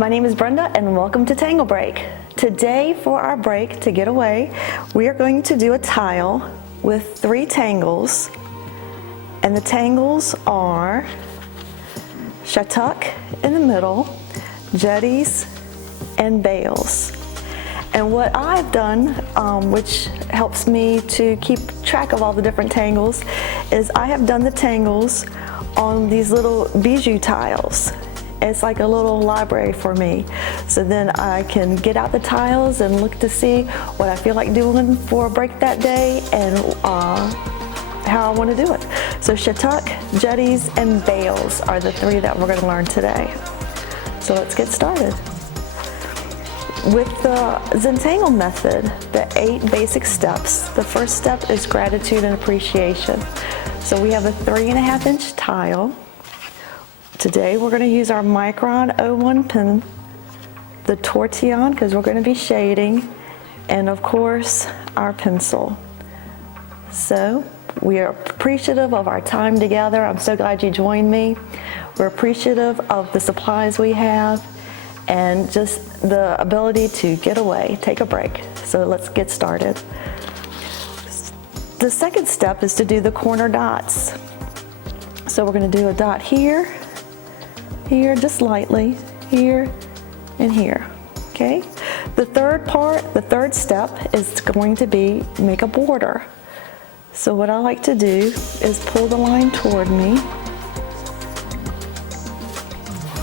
My name is Brenda and welcome to Tangle Break. Today for our break to get away, we are going to do a tile with 3 tangles. And the tangles are SHATTUCK in the middle, Jetties, and BALES. And what I've done, which helps me to keep track of all the different tangles, is I have done the tangles on these little bijou tiles. It's like a little library for me. So then I can get out the tiles and look to see what I feel like doing for a break that day and how I want to do it. So SHATTUCK, Jetties, and BALES are the 3 that we're going to learn today. So let's get started. With the Zentangle method, the 8 basic steps, the first step is gratitude and appreciation. So we have a 3.5 inch tile. Today we're going to use our Micron 01 pen, the Tortillon because we're going to be shading, and of course our pencil. So we are appreciative of our time together. I'm so glad you joined me. We're appreciative of the supplies we have and just the ability to get away, take a break. So let's get started. The second step is to do the corner dots. So we're going to do a dot here, here, just lightly, here, and here, okay? The third part, the third step is going to be make a border. So what I like to do is pull the line toward me,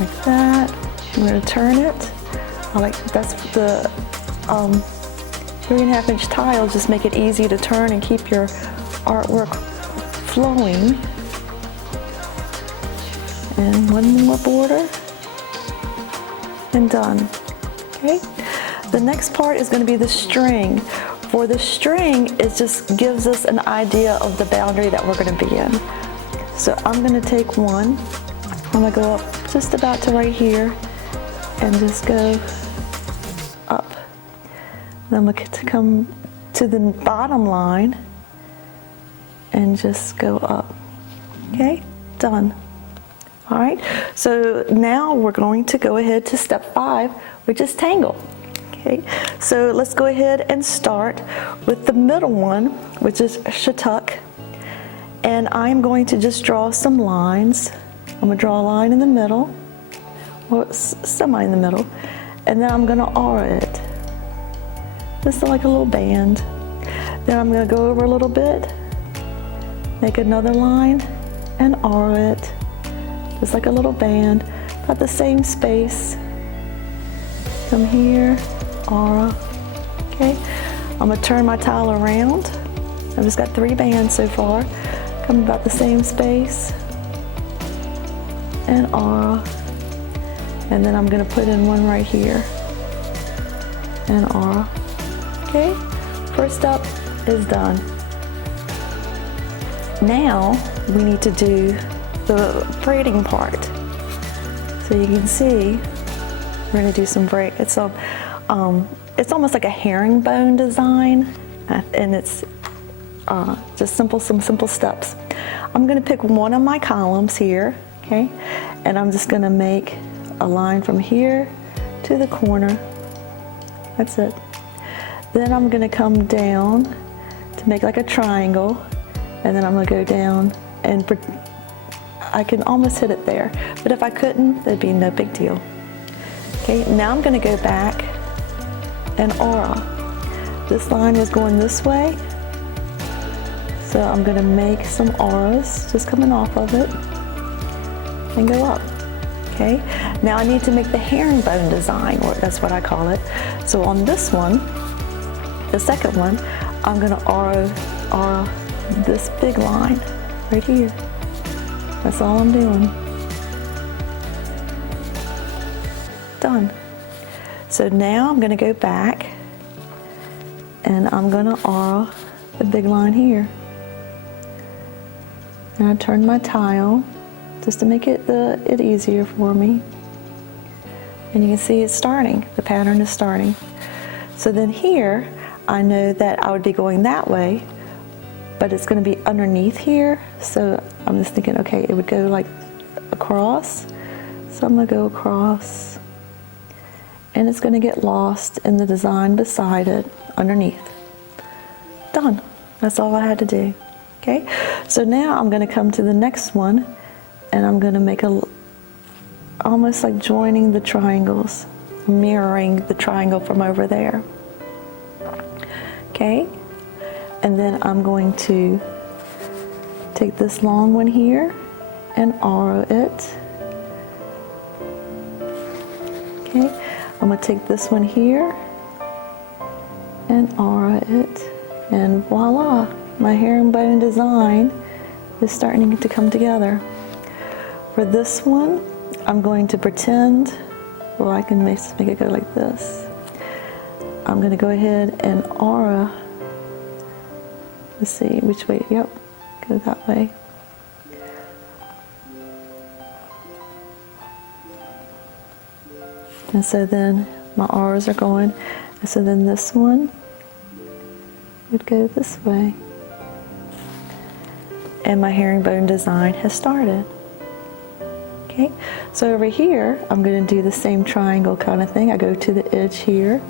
like that. I'm going to turn it. That's the 3.5 inch tiles, just make it easy to turn and keep your artwork flowing. And one more border, and done. Okay. The next part is going to be the string. For the string, it just gives us an idea of the boundary that we're going to be in. So I'm going to take one. I'm going to go up just about to right here, and just go up. Then I'm going to come to the bottom line, and just go up. Okay, done. All right, so now we're going to go ahead to step 5, which is tangle. Okay, so let's go ahead and start with the middle one, which is SHATTUCK. And I'm going to just draw some lines. I'm going to draw a line in the middle, or semi in the middle, and then I'm going to aura it. Just like a little band. Then I'm going to go over a little bit, make another line, and aura it. Just like a little band, about the same space. Come here, aura. Okay, I'm gonna turn my tile around. I've just got 3 bands so far. Come about the same space, and aura. And then I'm gonna put in one right here, and aura. Okay, first step is done. Now we need to do the braiding part. So you can see we're going to do some braid. It's almost like a herringbone design, and it's just some simple steps. I'm going to pick one of my columns here, okay, and I'm just going to make a line from here to the corner. That's it. Then I'm going to come down to make like a triangle, and then I'm going to go down and I can almost hit it there, but if I couldn't, that'd be no big deal. Okay, now I'm going to go back and aura. This line is going this way, so I'm going to make some auras just coming off of it and go up. Okay, now I need to make the herringbone design, or that's what I call it. So on this one, the second one, I'm going to aura this big line right here. That's all I'm doing. Done. So now I'm going to go back and I'm going to aura the big line here. And I turn my tile just to make it easier for me. And you can see it's starting. The pattern is starting. So then here, I know that I would be going that way, but it's going to be underneath here. So I'm just thinking, okay, it would go like across. So I'm going to go across and it's going to get lost in the design beside it, underneath. Done. That's all I had to do. Okay, so now I'm going to come to the next one, and I'm going to make almost like joining the triangles, mirroring the triangle from over there. Okay, and then I'm going to take this long one here and aura it. Okay, I'm going to take this one here and aura it, and voila, my herringbone design is starting to come together. For this one, I'm going to pretend, well, I can make it go like this. I'm going to go ahead and aura, let's see which way, yep, go that way. And so then my auras are going, and so then this one would go this way. And my herringbone design has started. Okay, so over here, I'm going to do the same triangle kind of thing. I go to the edge here,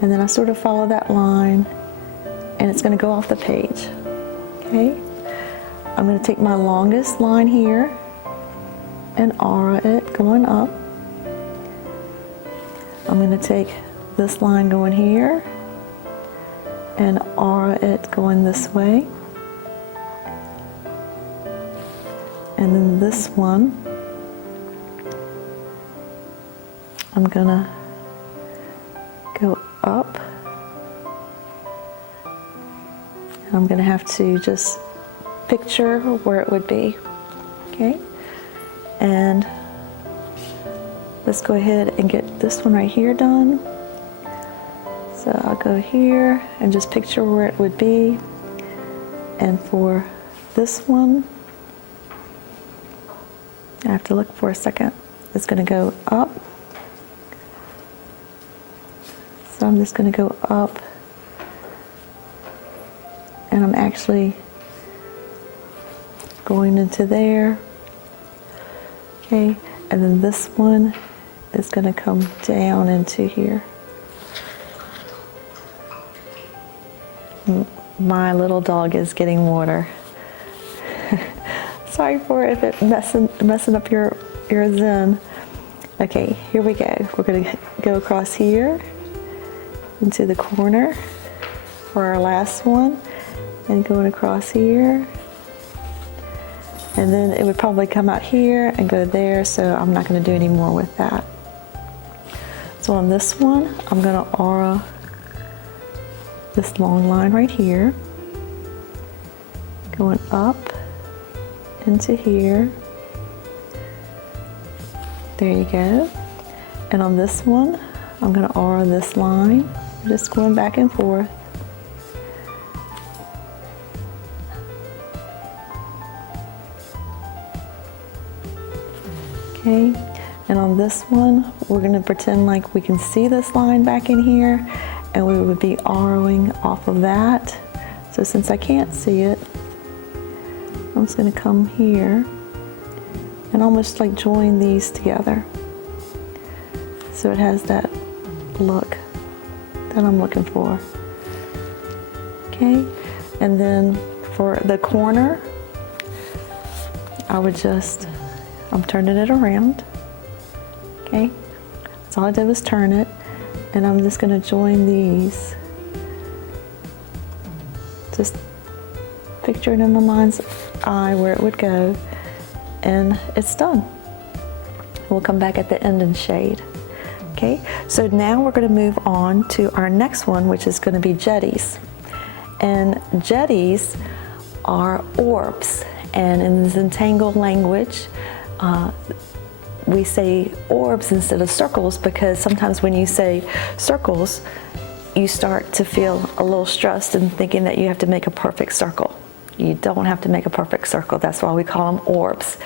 and then I sort of follow that line, and it's going to go off the page. Okay, I'm going to take my longest line here and aura it going up. I'm going to take this line going here and aura it going this way. And then this one, I'm gonna go up, and I'm gonna have to just picture where it would be, okay? And let's go ahead and get this one right here done. So I'll go here and just picture where it would be. And for this one, I have to look for a second. It's gonna go up. So I'm just going to go up, and I'm actually going into there. Okay, and then this one is going to come down into here. My little dog is getting water. Sorry for if it messing up your Zen. Okay, here we go. We're going to go across here into the corner for our last one, and going across here, and then it would probably come out here and go there, so I'm not going to do any more with that. So on this one, I'm going to aura this long line right here, going up into here. There you go. And on this one, I'm going to aura this line, just going back and forth. Okay, and on this one, we're going to pretend like we can see this line back in here, and we would be auraing off of that. So since I can't see it, I'm just going to come here and almost like join these together, so it has that look that I'm looking for. Okay, and then for the corner, I would just, I'm turning it around. Okay, that's all I did was turn it, and I'm just going to join these. Just picture it in my mind's eye where it would go, and it's done. We'll come back at the end and shade. Okay, so now we're going to move on to our next one, which is going to be jetties. And jetties are orbs, and in the Zentangle language, we say orbs instead of circles, because sometimes when you say circles, you start to feel a little stressed and thinking that you have to make a perfect circle. You don't have to make a perfect circle. That's why we call them orbs.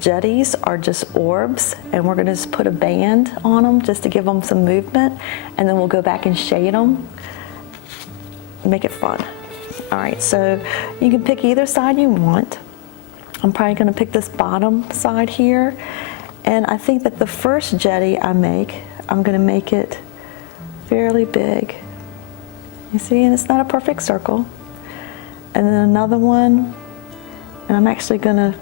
Jetties are just orbs, and we're going to just put a band on them just to give them some movement, and then we'll go back and shade them. Make it fun. All right, so you can pick either side you want. I'm probably going to pick this bottom side here, And I think that the first jetty I make, I'm going to make it fairly big. You see, and it's not a perfect circle. And then another one, and I'm actually going to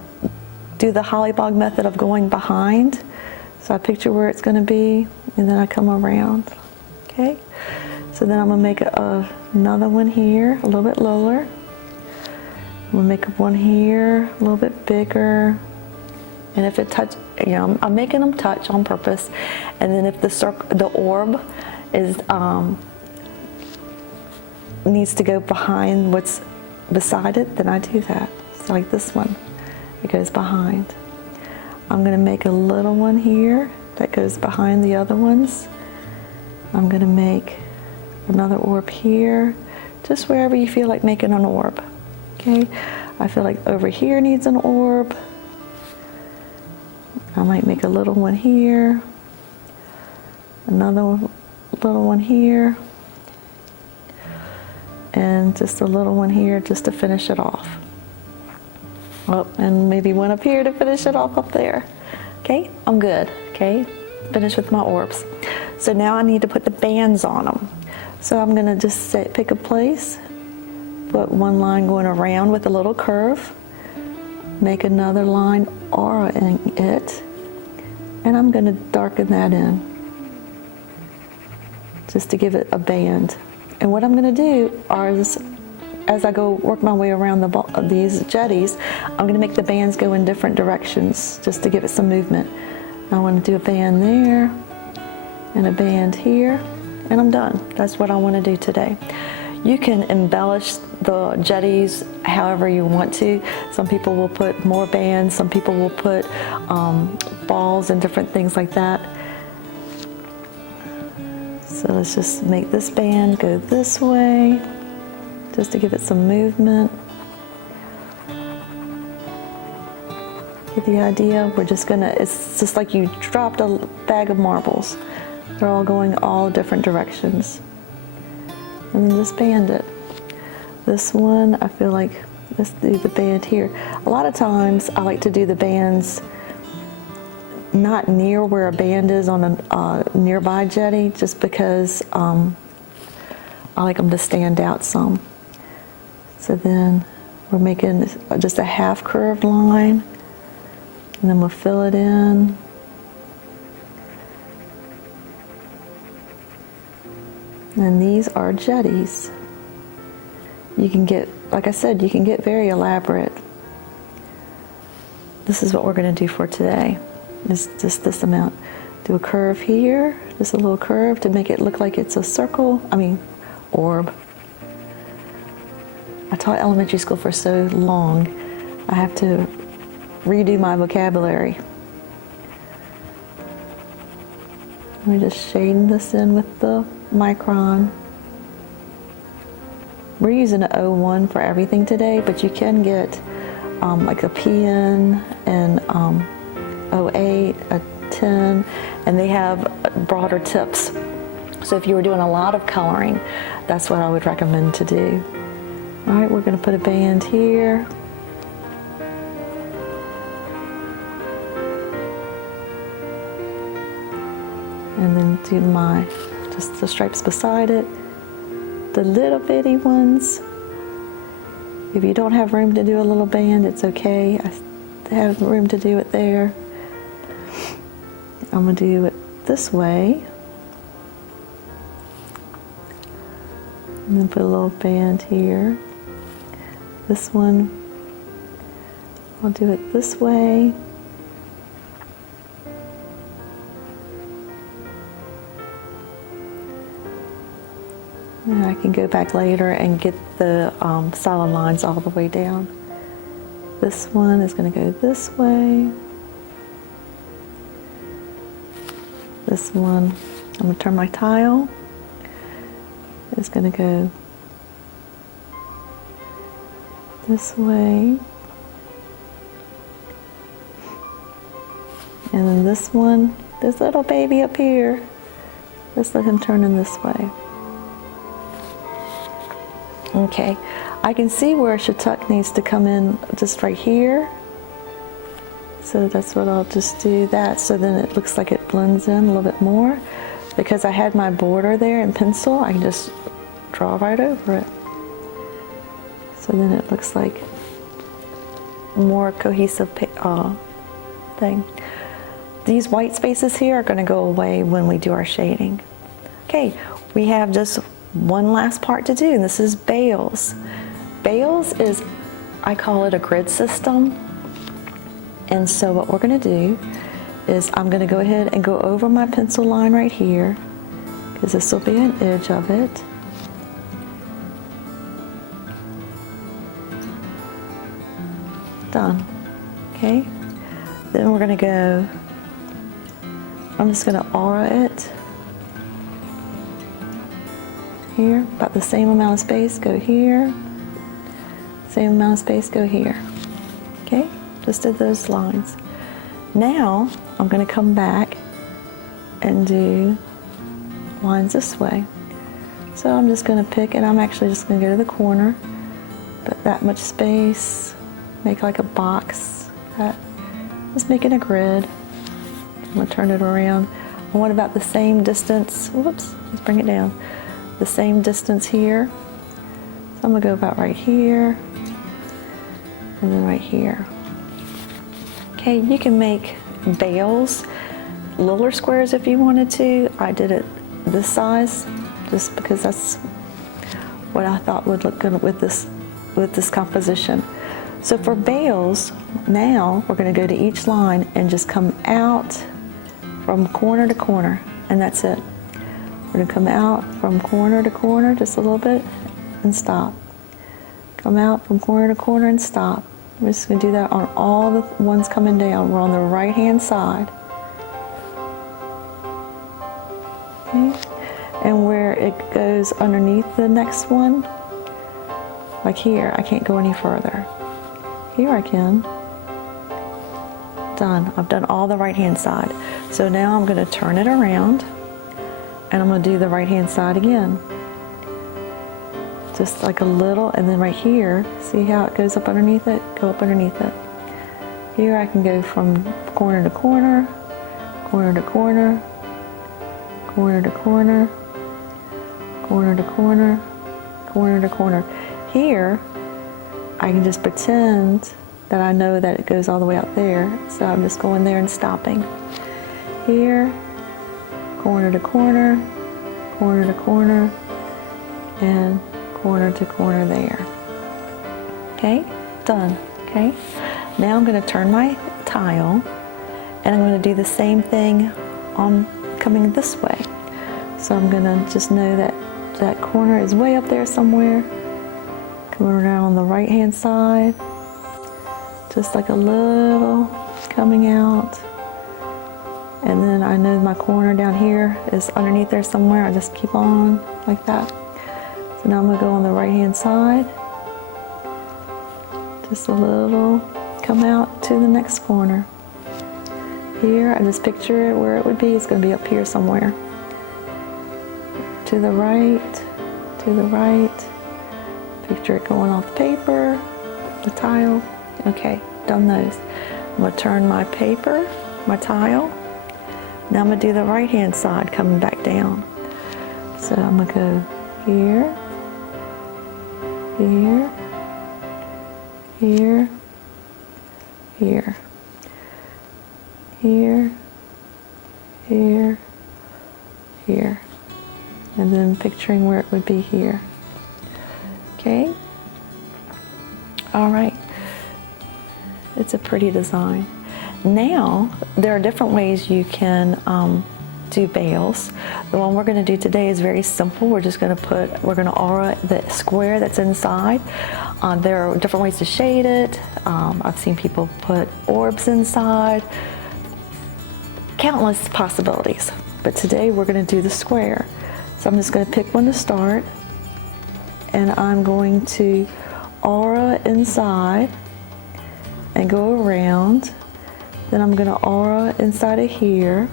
do the hollybog method of going behind. So I picture where it's going to be, and then I come around. Okay? So then I'm going to make another one here, a little bit lower. I'm going to make one here, a little bit bigger. And if it touch, you know, I'm making them touch on purpose. And then if the orb is needs to go behind what's beside it, then I do that. So like this one, it goes behind. I'm going to make a little one here that goes behind the other ones. I'm going to make another orb here, just wherever you feel like making an orb. Okay, I feel like over here needs an orb. I might make a little one here, another little one here, and just a little one here just to finish it off. Oh, and maybe one up here to finish it off up there. Okay, I'm good. Okay, finished with my orbs. So now I need to put the bands on them. So I'm going to just pick a place, put one line going around with a little curve, make another line aura-ing it, and I'm going to darken that in just to give it a band. And what I'm going to do is, as I go work my way around these jetties, I'm going to make the bands go in different directions just to give it some movement. I want to do a band there and a band here, and I'm done. That's what I want to do today. You can embellish the jetties however you want to. Some people will put more bands, some people will put balls and different things like that. So let's just make this band go this way, just to give it some movement. Get the idea? We're just gonna, it's just like you dropped a bag of marbles. They're all going all different directions. And then just band it. This one, I feel like, let's do the band here. A lot of times I like to do the bands not near where a band is on a nearby jetty, just because I like them to stand out some. So then we're making just a half curved line, and then we'll fill it in. And these are jetties. You can get, like I said, you can get very elaborate. This is what we're going to do for today. Is just this amount. Do a curve here, just a little curve to make it look like it's a circle, orb. I taught elementary school for so long, I have to redo my vocabulary. Let me just shade this in with the Micron. We're using an 01 for everything today, but you can get like a PN and 08, a 10, and they have broader tips. So if you were doing a lot of coloring, that's what I would recommend to do. All right, we're going to put a band here. And then do just the stripes beside it. The little bitty ones. If you don't have room to do a little band, it's okay. I have room to do it there. I'm going to do it this way. And then put a little band here. This one, I'll do it this way. And I can go back later and get the solid lines all the way down. This one is going to go this way. This one, I'm going to turn my tile. It's going to go this way. And then this one, this little baby up here, let's let him turn in this way. Okay, I can see where SHATTUCK needs to come in just right here. So that's what I'll just do that, so then it looks like it blends in a little bit more. Because I had my border there in pencil, I can just draw right over it. So then it looks like more cohesive thing. These white spaces here are going to go away when we do our shading. Okay, we have just one last part to do, and this is bales. Bales is, I call it a grid system. And so what we're going to do is I'm going to go ahead and go over my pencil line right here, because this will be an edge of it. Done. Okay, then we're going to go, I'm just going to aura it here, about the same amount of space, go here, same amount of space, go here. Okay, just did those lines. Now I'm going to come back and do lines this way. So I'm just going to pick, and I'm actually just going to go to the corner, put that much space, make like a box, just making a grid. I'm going to turn it around. I want about the same distance, whoops, let's bring it down, the same distance here. So I'm going to go about right here, and then right here. Okay, you can make bales, littler squares if you wanted to. I did it this size just because that's what I thought would look good with this composition. So for bales, now we're going to go to each line and just come out from corner to corner, and that's it. We're going to come out from corner to corner just a little bit and stop. Come out from corner to corner and stop. We're just going to do that on all the ones coming down. We're on the right hand side. Okay. And where it goes underneath the next one, like here, I can't go any further. Here I can. Done. I've done all the right hand side. So now I'm going to turn it around, and I'm going to do the right hand side again. Just like a little, and then right here, see how it goes up underneath it? Go up underneath it. Here I can go from corner to corner, corner to corner, corner to corner, corner to corner, corner to corner. Here, I can just pretend that I know that it goes all the way out there, so I'm just going there and stopping. Here, corner to corner, corner to corner, and corner to corner there. Okay, done. Okay, now I'm going to turn my tile, and I'm going to do the same thing on coming this way. So I'm going to just know that that corner is way up there somewhere. Coming around on the right hand side, just like a little coming out. And then I know my corner down here is underneath there somewhere. I just keep on like that. So now I'm going to go on the right hand side, just a little, come out to the next corner. Here, I just picture it where it would be. It's going to be up here somewhere. To the right, to the right. Picture it going off the paper, the tile. Okay, done those. I'm going to turn my paper, my tile. Now I'm going to do the right hand side coming back down. So I'm going to go here, here, here, here, here, here, here, and then picturing where it would be here. Okay, all right, it's a pretty design. Now, there are different ways you can do bales. The one we're going to do today is very simple. We're just going to aura the square that's inside. There are different ways to shade it. I've seen people put orbs inside. Countless possibilities. But today we're going to do the square. So I'm just going to pick one to start, and I'm going to aura inside and go around. Then I'm going to aura inside of here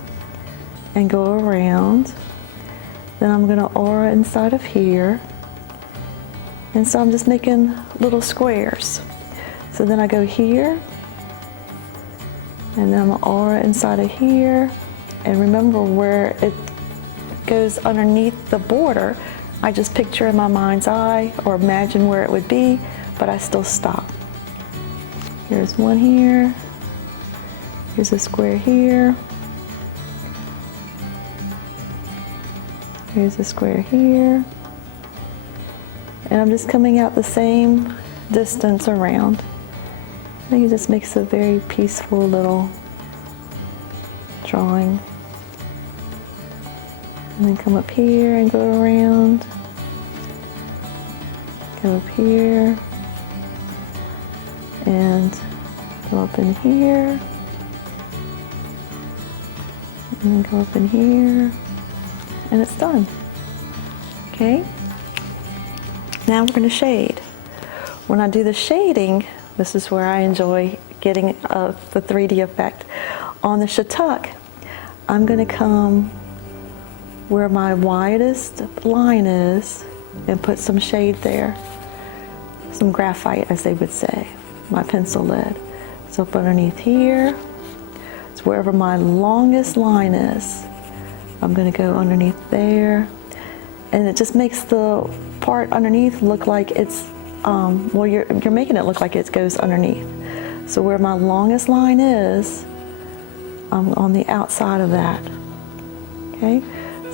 and go around. Then I'm going to aura inside of here. And so I'm just making little squares. So then I go here And then my aura inside of here. And remember where it goes underneath the border, I just picture in my mind's eye or imagine where it would be, but I still stop. Here's one here. Here's a square here. Here's a square here. And I'm just coming out the same distance around. I think it just makes a very peaceful little drawing. And then come up here and go around. Go up here. And go up in here. And then go up in here. And it's done. Okay? Now we're going to shade. When I do the shading, this is where I enjoy getting the 3D effect. On the SHATTUCK, I'm going to come where my widest line is and put some shade there. Some graphite, as they would say, my pencil lead. So up underneath here, it's wherever my longest line is. I'm going to go underneath there. And it just makes the part underneath look like it's, well, you're making it look like it goes underneath. So where my longest line is, I'm on the outside of that. Okay?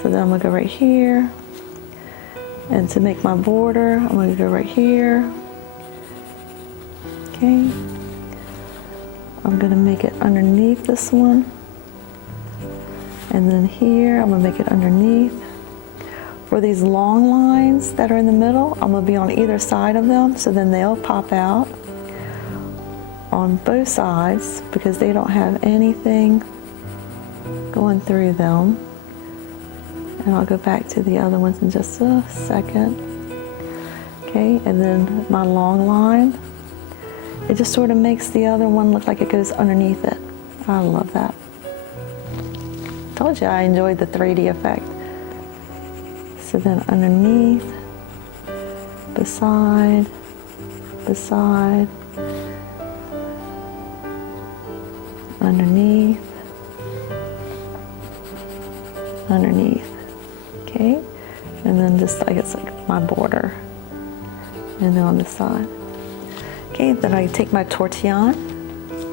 So then I'm going to go right here. And to make my border, I'm going to go right here. Okay? I'm going to make it underneath this one. And then here, I'm going to make it underneath. For these long lines that are in the middle, I'm going to be on either side of them, so then they'll pop out on both sides because they don't have anything going through them. And I'll go back to the other ones in just a second. Okay, and then my long line, it just sort of makes the other one look like it goes underneath it. I love that. Told you I enjoyed the 3D effect. So then underneath, beside, beside, underneath, underneath. Okay, and then just like it's like my border, and then on the side. Okay, then I take my Tortillon,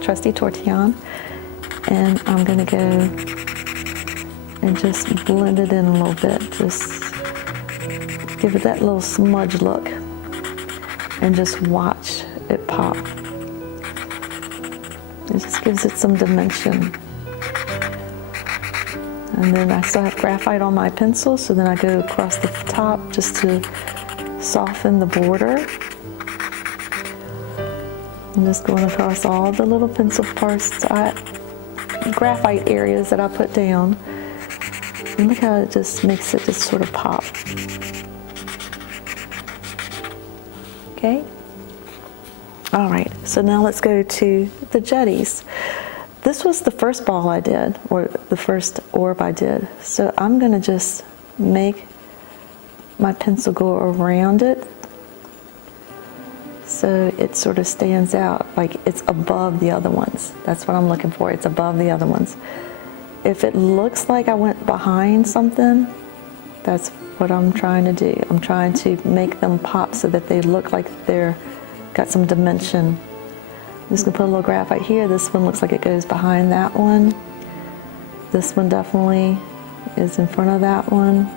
trusty Tortillon, and I'm gonna go and just blend it in a little bit. Just give it that little smudge look, and just watch it pop. It just gives it some dimension. And then I still have graphite on my pencil, so then I go across the top just to soften the border. I'm just going across all the little pencil parts, graphite areas that I put down. And look how it just makes it just sort of pop. Okay? All right, so now let's go to the Jetties. This was the first ball I did, or the first orb I did. So I'm gonna just make my pencil go around it so it sort of stands out, like it's above the other ones. That's what I'm looking for, it's above the other ones. If it looks like I went behind something, that's what I'm trying to do. I'm trying to make them pop so that they look like they're got some dimension. I'm just gonna put a little graphite here. This one looks like it goes behind that one. This one definitely is in front of that one.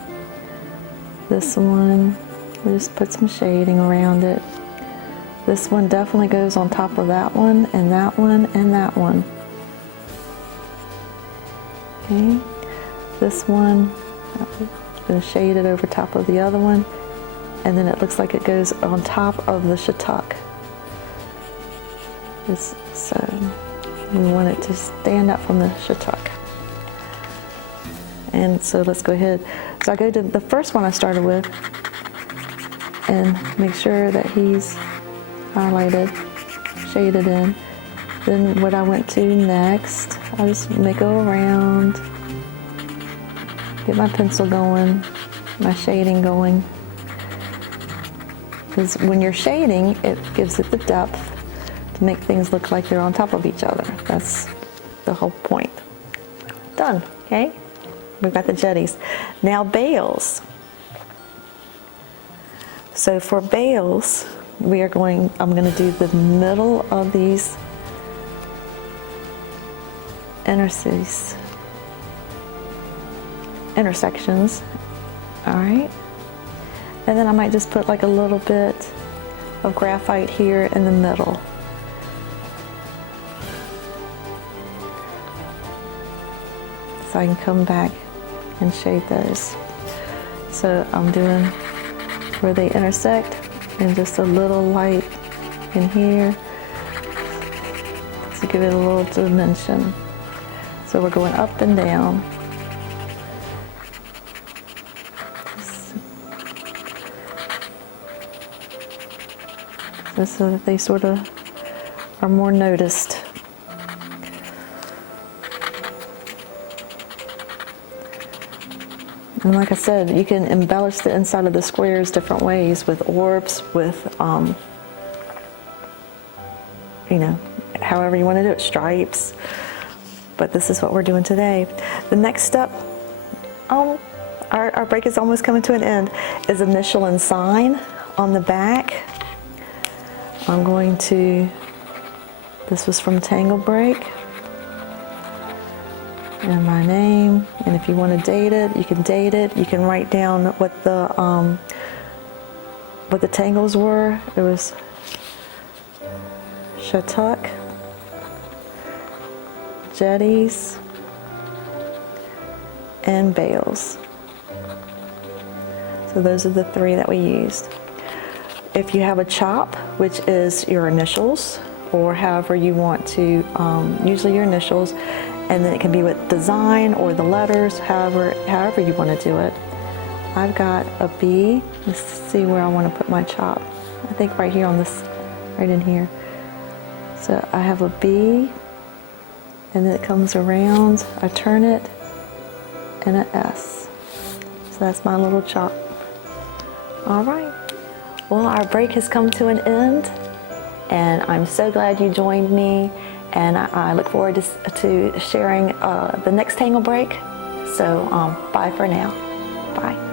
This one, we just put some shading around it. This one definitely goes on top of that one, and that one, and that one. Okay, this one, I'm gonna shade it over top of the other one, and then it looks like it goes on top of the SHATTUCK. So we want it to stand up from the SHATTUCK. And so let's go ahead. So I go to the first one I started with and make sure that he's highlighted, shaded in. Then what I went to next, I just go around, get my pencil going, my shading going. Because when you're shading, it gives it the depth to make things look like they're on top of each other. That's the whole point. Done, okay? We've got the jetties. Now bales. So for bales, I'm going to do the middle of these intersections, all right? And then I might just put like a little bit of graphite here in the middle. So I can come back and shade those. So I'm doing where they intersect and just a little light in here to give it a little dimension. So we're going up and down. Just so that they sort of are more noticed. And like I said, you can embellish the inside of the squares different ways with orbs, with, you know, however you want to do it, stripes. But this is what we're doing today. The next step, our break is almost coming to an end, is initial and sign on the back. I'm going to, this was from Tangle Break. And my name, and if you want to date it, you can date it. You can write down what the tangles were. It was SHATTUCK, Jetties, and BALES. So those are the three that we used. If you have a chop, which is your initials, or however you want to, usually your initials, and then it can be with design or the letters, however you want to do it. I've got a B. Let's see where I want to put my chop. I think right here on this, right in here. So I have a B, and then it comes around, I turn it, and an S. So that's my little chop. All right. Well, our break has come to an end, and I'm so glad you joined me. And I look forward to sharing the next Tangle Break. So bye for now. Bye.